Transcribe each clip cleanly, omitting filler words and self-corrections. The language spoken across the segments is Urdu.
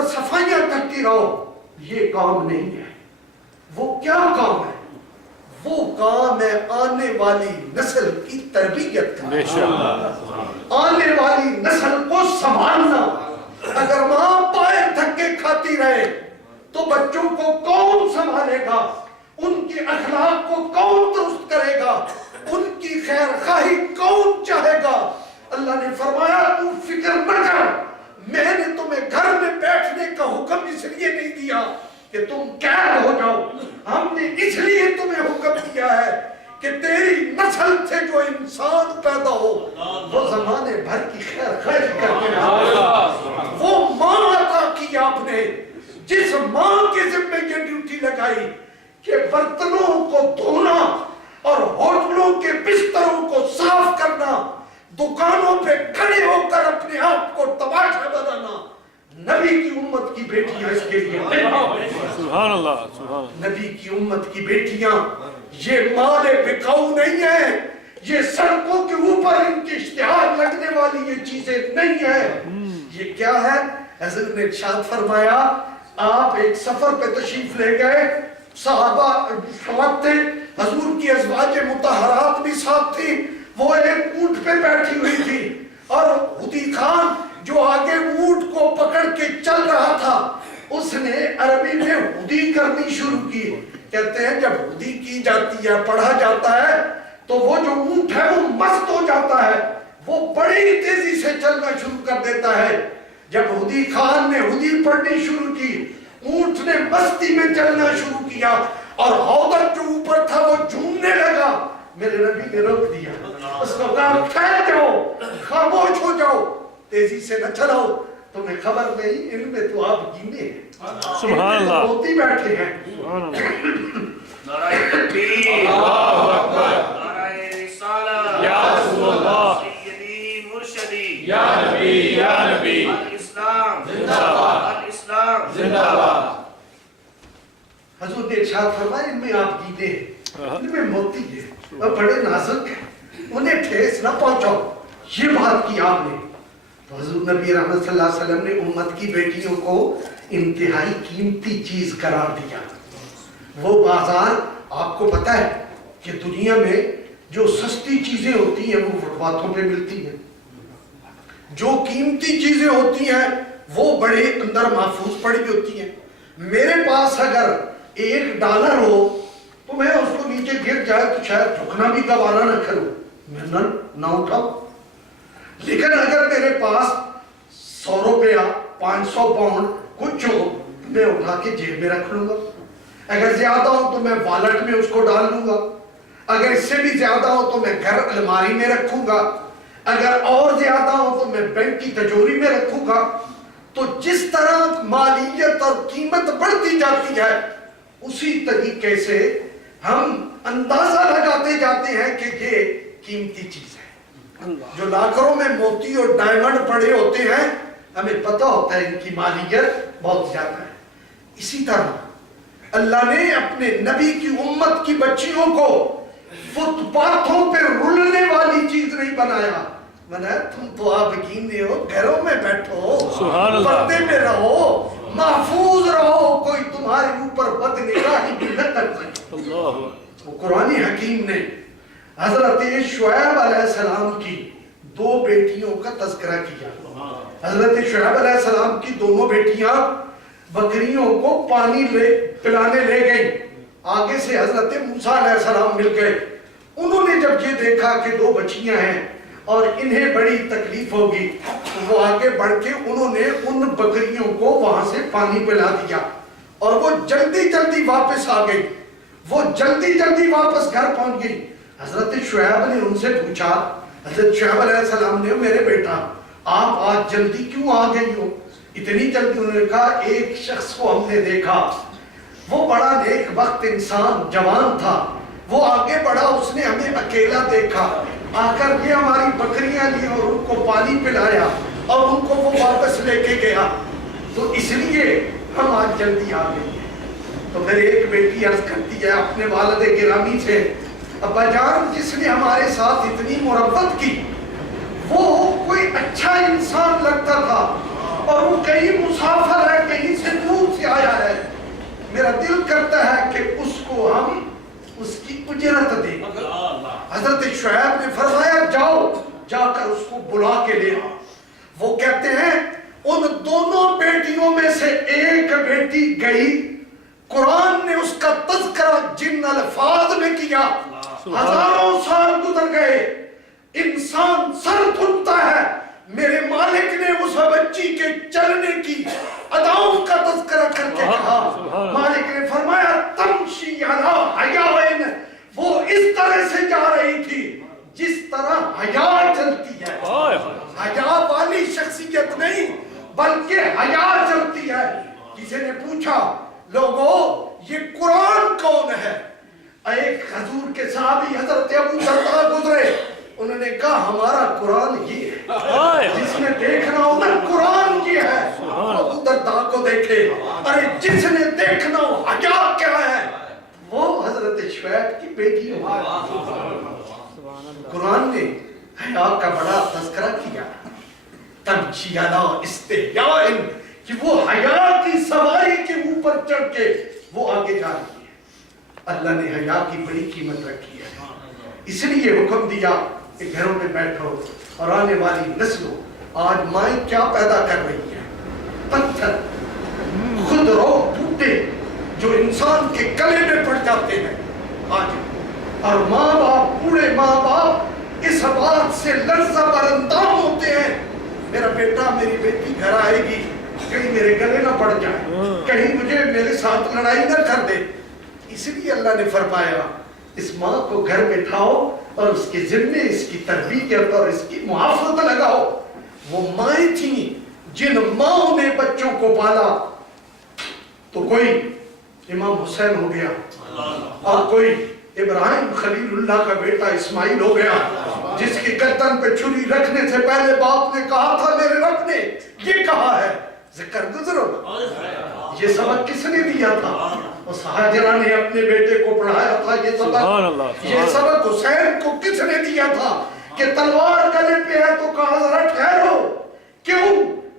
اور صفائیاں کرتی رہو، یہ کام نہیں ہے۔ وہ کیا کام ہے؟ وہ کام ہے آنے والی نسل کی تربیت کا، آنے والی نسل کو سنبھالنا۔ اگر ماں پائے دھکے کھاتی رہے تو بچوں کو کون سنبھالے گا؟ ان کے اخلاق کو کون درست کرے گا؟ ان کی خیر خواہی کون چاہے گا؟ اللہ نے فرمایا تو فکر نہ کر، میں نے تمہیں گھر میں بیٹھنے کا حکم اس لیے نہیں دیا کہ تم قید ہو جاؤ، ہم نے اس لیے تمہیں حکم دیا ہے کہ تیری نسل سے جو انسان پیدا ہو وہ زمانے بھر کی خیر خواہی کرتے رہے۔ وہ ماں عطا کی آپ نے جس ماں کے ذمہ یہ ڈیوٹی لگائی کہ برتنوں کو دھونا اور ہوٹلوں کے بستروں کو صاف کرنا، دکانوں پہ کھڑے ہو کر اپنے آپ کو تماشا بنانا، نبی کی امت کی بیٹیاں اس کے لیے سبحان اللہ، سبحان اللہ۔ نبی کی امت کی بیٹیاں یہ مال بکاؤ نہیں ہے، یہ سڑکوں کے اوپر ان کے اشتہار لگنے والی یہ چیزیں نہیں ہیں۔ یہ کیا ہے؟ حضرت نے ارشاد فرمایا، آپ ایک سفر پہ تشریف لے گئے، صحابہ ساتھ تھے، حضور کی ازواج مطہرات بھی ساتھ تھی، وہ ایک اونٹ پہ بیٹھی ہوئی تھی اور ہدی خان جو آگے اونٹ کو پکڑ کے چل رہا تھا اس نے عربی میں ہدی کرنی شروع کی۔ کہتے ہیں جب ہدی کی جاتی ہے، پڑھا جاتا ہے تو وہ جو اونٹ ہے وہ مست ہو جاتا ہے، وہ بڑی تیزی سے چلنا شروع کر دیتا ہے۔ جب ہدی خان نے ہدی پڑھنی شروع کی، اونٹ نے مستی میں چلنا شروع کیا اور ہودج جو اوپر تھا وہ جھومنے لگا۔ میرے نبی نے روک دیا، اس کو کہا ٹھہر جاؤ، خاموش ہو جاؤ، تیزی سے نہ چلاؤ، تمہیں خبر نہیں ان میں تو آپ گینے ہیں، سبحان اللہ، ہوتی بیٹھے ہیں۔ سبحان اللہ۔ نعرہ تکبیر، اللہ اکبر، نعرہ رسالہ، یا رسول اللہ، سیدی مرشدی، یا نبی، یا نبی، الاسلام زندہ باد، الاسلام زندہ باد۔ حضور نے ارشاد فرمایا ان میں آپ گینے ہیں، ان میں موتی ہے اور بڑے نازک ہیں، انہیں ٹھیس نہ پہنچاؤ، یہ بات کی آپ نے۔ تو حضور نبی رحمت صلی اللہ علیہ وسلم نے امت کی بیٹیوں کو انتہائی قیمتی چیز قرار دیا۔ وہ بازار آپ کو پتا ہے کہ دنیا میں جو سستی چیزیں ہوتی ہیں وہ فٹ پاتھوں پہ ملتی ہیں، جو قیمتی چیزیں ہوتی ہیں وہ بڑے اندر محفوظ پڑی ہوتی ہیں۔ میرے پاس اگر $1 ہو تو میں اس کو نیچے گر جائے تو شاید جھکنا بھی گوارا نہ کروں، میں نہ اٹھاؤں، لیکن اگر میرے پاس $100 500 پاؤنڈ کچھ ہو میں اٹھا کے جیب میں رکھ لوں گا، اگر زیادہ ہو تو میں والٹ میں اس کو ڈال لوں گا، اگر اس سے بھی زیادہ ہو تو میں گھر الماری میں رکھوں گا، اگر اور زیادہ ہو تو میں بینک کی تجوری میں رکھوں گا۔ تو جس طرح مالیت اور قیمت بڑھتی جاتی ہے اسی طریقے سے ہم اندازہ لگاتے جاتے ہیں کہ یہ قیمتی چیز ہے۔ جو لاکروں میں موتی اور ڈائمنڈ پڑے ہوتے ہیں ہمیں پتہ ہوتا ہے ان کی مالیت بہت زیادہ ہے۔ اسی طرح اللہ نے اپنے نبی کی امت کی بچیوں کو فٹ پاتھوں پہ رلنے والی چیز نہیں بنایا، تم تو آپ گینے ہو، گھروں میں بیٹھو، پردے میں رہو، محفوظ رہو، کوئی تمہارے اوپر بد نگاہی بھی نہ کر سکے۔ وہ قرآن حکیم نے حضرت شعیب علیہ السلام کی 2 بیٹیوں کا تذکرہ کیا۔ حضرت شعیب علیہ السلام کی دونوں بیٹیاں بکریوں کو پانی پلانے لے گئیں، آگے سے حضرت موسیٰ علیہ السلام مل گئے۔ انہوں نے جب یہ دیکھا کہ 2 بچیاں ہیں اور انہیں بڑی تکلیف ہوگی تو وہ آگے بڑھ کے انہوں نے ان بکریوں کو وہاں سے پانی پلا دیا اور وہ جلدی جلدی واپس آ گئی، وہ جلدی جلدی واپس گھر پہنچ گئی۔ حضرت شعیب نے ان سے پوچھا، حضرت شعیب علیہ السلام نے، میرے بیٹا آپ آج جلدی کیوں آ گئی ہو اتنی جلدی؟ انہوں نے کہا ایک شخص کو ہم نے دیکھا، وہ بڑا نیک وقت انسان جوان تھا، وہ آگے بڑھا، اس نے ہمیں اکیلا دیکھا، آ کر کے ہماری بکریاں لی اور ان کو پانی پلایا اور ان کو وہ واپس لے کے گیا، تو اس لیے ہم آج جلدی آ گئی ہیں۔ تو پھر ایک بیٹی عرض کرتی ہے اپنے والد گرامی سے، ابا جان جس نے ہمارے ساتھ اتنی مربت کی وہ کوئی اچھا انسان لگتا تھا اور وہ کہیں مسافر ہے، کہیں میرا دل کرتا ہے کہ اس کو ہم اس کی اجرت دیں. حضرت شعیب نے فرمایا جاؤ جا کر اس کو بلا کے لے آؤ. وہ کہتے ہیں ان دونوں بیٹیوں میں سے ایک بیٹی گئی, قرآن نے اس کا تذکرہ جن الفاظ میں کیا, ہزاروں سال گزر گئے, انسان سر دھنتا ہے, میرے مالک نے اس بچی کے چلنے کی اداؤں کا تذکرہ کر کے کہا. مالک نے فرمایا تمشی علی حیاء, وہ اس طرح سے جا رہی تھی جس طرح حیا چلتی ہے. حیا والی شخصیت نہیں بلکہ حیا چلتی ہے. کسی نے پوچھا لوگو یہ قرآن کون ہے؟ ایک حضور کے صحابی حضرت ابو درداء گزرے, انہوں نے کہا ہمارا قرآن یہ ہے, جس نے دیکھنا ہو نا قرآن یہ ہے. ابو درداء کو دیکھے, ارے جس نے دیکھنا ہو حیا کیا ہے وہ حضرت شعیب کی بیٹی ہو. قرآن نے حیا کا بڑا تذکرہ کیا, تمشی علی استحیاء, کہ وہ حیا کی سواری کے اوپر چڑھ کے وہ آگے جا رہی ہے. اللہ نے حیا کی بڑی قیمت رکھی ہے, اس لیے حکم دیا کہ گھروں میں بیٹھو اور آنے والی نسلوں. آج مائیں کیا پیدا کر رہی ہیں؟ پتھر, خود رو بوٹے جو انسان کے گلے میں پڑ جاتے ہیں آج, اور ماں باپ, بوڑھے ماں باپ اس بات سے لرزہ بر اندام ہوتے ہیں میرا بیٹا میری بیٹی گھر آئے گی کہیں میرے گلے نہ پڑ جائے, کہیں مجھے میرے ساتھ لڑائی نہ کر دے. اس لیے اللہ نے فرمایا اس ماں کو گھر بٹھاؤ اور اس کے ذمے اس کی تربیت اور اس کی محافظت لگاؤ. وہ مائیں تھیں جن ماؤں نے بچوں کو پالا, تو کوئی امام حسین ہو گیا اور کوئی ابراہیم خلیل اللہ کا بیٹا اسماعیل ہو گیا, جس کی گردن پہ چھری رکھنے سے پہلے باپ نے کہا تھا میرے رب نے یہ کہا ہے, ذکر گزرو. یہ سبق کس نے دیا تھا؟ اس حاجرہ نے اپنے بیٹے کو پڑھایا تھا. یہ سبق حسین کو کس نے دیا تھا کہ تلوار گلے پہ ہے تو کہا ذرا ٹھہرو. کیوں؟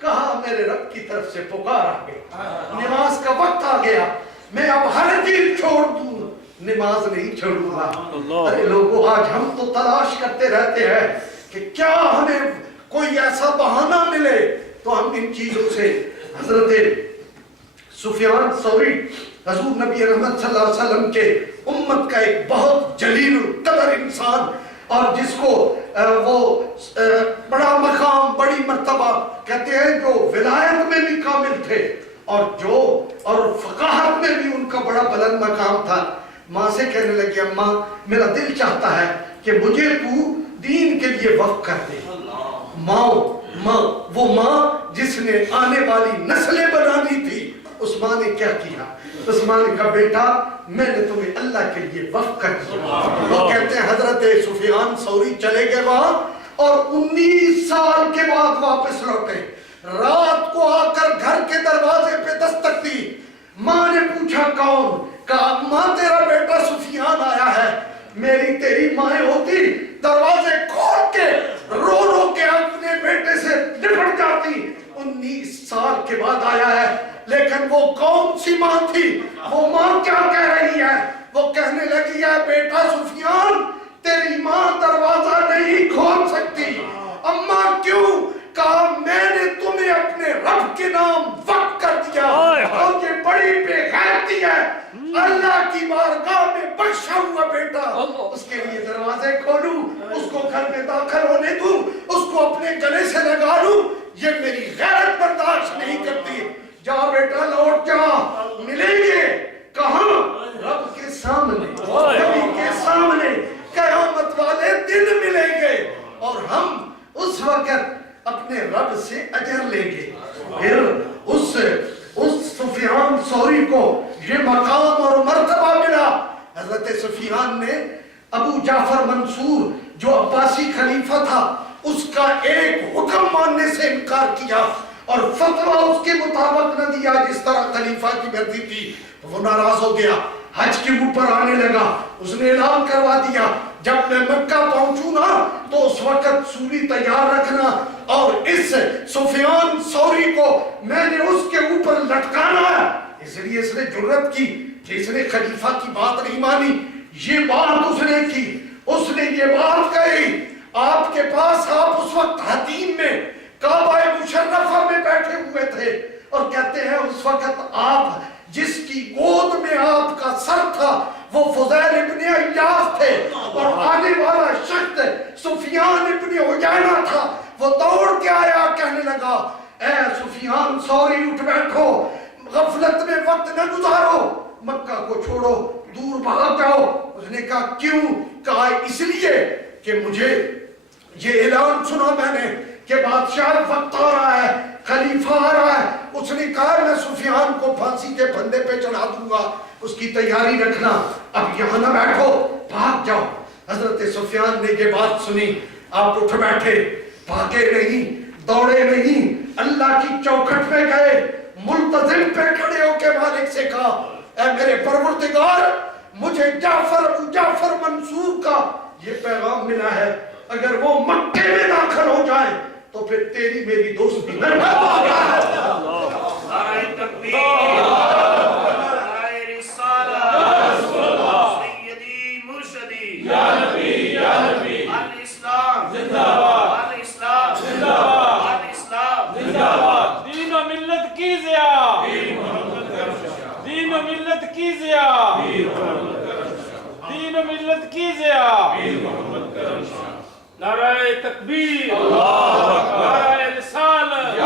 کہا میرے رب کی طرف سے پکار آ گئی, نماز کا وقت آ گیا, میں اب ہر چیز چھوڑ دوں, نماز نہیں چھوڑوں گا. ارے لوگوں آج ہم تو تلاش کرتے رہتے ہیں کہ کیا ہمیں کوئی ایسا بہانہ ملے تو ہم ان چیزوں سے. حضرت سفیان ثوری حضور نبی رحمت صلی اللہ علیہ وسلم کے امت کا ایک بہت جلیل القدر انسان, اور جس کو وہ بڑا مقام, بڑی مرتبہ کہتے ہیں, جو ولایت میں بھی کامل تھے اور فقاہت میں بھی ان کا بڑا بلند مقام تھا. ماں سے کہنے لگی اماں میرا دل چاہتا ہے کہ مجھے تو دین کے لیے وقف کر دے. ماں وہ ماں جس نے آنے والی نسلیں بنانی تھی, اس ماں نے کیا کیا؟ اس ماں نے کہا بیٹا میں نے تمہیں اللہ کے لیے وقف کر دیا. وہ کہتے ہیں حضرت سفیان ثوری چلے گئے وہاں اور 19 سال کے بعد واپس لوٹے. رات کو آ کر گھر کے دروازے پہ دستک دی. ماں نے پوچھا کون؟ کہا ماں تیرا بیٹا سفیان آیا ہے. میری تیری مائیں ہوتی دروازے کھول کے رو رو کے اپنے بیٹے سے نپٹ جاتی. 19 سال کے بعد آیا ہے, لیکن وہ کون سی ماں تھی؟ وہ ماں کیا کہہ رہی ہے؟ وہ کہنے لگی ہے بیٹا سفیان تیری ماں دروازہ نہیں کھول سکتی. اماں کیوں؟ کہا میں نے تمہیں اپنے رب کے نام وقف کر دیا اور یہ بڑی بے غیرتی ہے. اللہ کی بارگاہ میں بخشا ہوا بیٹا, اس کے لیے دروازے کھولوں, اس کو گھر میں داخل ہونے دوں, اس کو اپنے گلے سے لگا لوں, یہ میری غیرت برداشت نہیں کرتی. جا بیٹا لوٹ جا, ملیں گے کہاں؟ رب کے سامنے, نبی کے سامنے, قیامت والے دن ملیں گے اور ہم اس وقت اپنے رب سے اجر لیں گے. پھر اس سفیان ثوری کو یہ مقام اور مرتبہ ملا. حضرت سفیان نے ابو جعفر منصور جو عباسی خلیفہ تھا اس کا ایک حکم ماننے سے انکار کیا اور فتویٰ اس کے مطابق نہ دیا جس طرح خلیفہ کی مرضی تھی. وہ ناراض ہو گیا, حج کے اوپر آنے لگا, اس نے اعلان کروا دیا جب میں مکہ پہنچوں نا تو اس وقت سولی تیار رکھنا اور اس سفیان ثوری کو میں نے اس کے اوپر لٹکانا ہے. اس لیے اس نے جرت کی کہ اس نے خلیفہ کی بات نہیں مانی. یہ بات اس نے کی, اس نے یہ بات کہی. آپ کے پاس آپ اس وقت حتیم میں کعبہ مشرفہ میں بیٹھے ہوئے تھے اور کہتے ہیں اس وقت آپ جس کی گود میں آپ کا سر تھا وہ فضیل ابن عیاض تھے, اور آنے والا شخص سفیان ابن عیینہ تھا. وہ دوڑ کے آیا, کہنے لگا اے سفیان سوری, اٹھ بیٹھو, غفلت میں وقت نہ گزارو, مکہ کو چھوڑو, دور بھاگ جاؤ. اس نے کہا کیوں؟ کہا اس لیے کہ مجھے یہ اعلان سنا میں نے کہ بادشاہ وقت آ رہا ہے, خلیفہ آ رہا ہے. اس نے کہا میں سفیان کو پھانسی کے پھندے پہ چڑھا دوں گا, اس کی تیاری رکھنا, اب یہاں نہ بیٹھو, بھاگ جاؤ. حضرت سفیان نے یہ بات سنی, آپ اٹھ بیٹھے, بھاگے نہیں, دوڑے نہیں, اللہ کی چوکھٹ میں گئے, ملتزم پہ کھڑے ہو کے مالک سے کہا اے میرے پروردگار, مجھے جعفر منصور کا یہ پیغام ملا ہے, اگر وہ مکے میں داخل ہو جائے تو پھر تیری میری دوستی میں نعرہ تکبیر, نعرہ رسالت, سیدی مرشدی, یا نبی یا نبی, الاسلام زندہ باد, الاسلام زندہ باد, الاسلام زندہ باد. دین و ملت کی ضیاء, دین و ملت کی ضیاء, دین و ملت کی ضیاء. نعرہ تکبیر, نعرہ رسالت,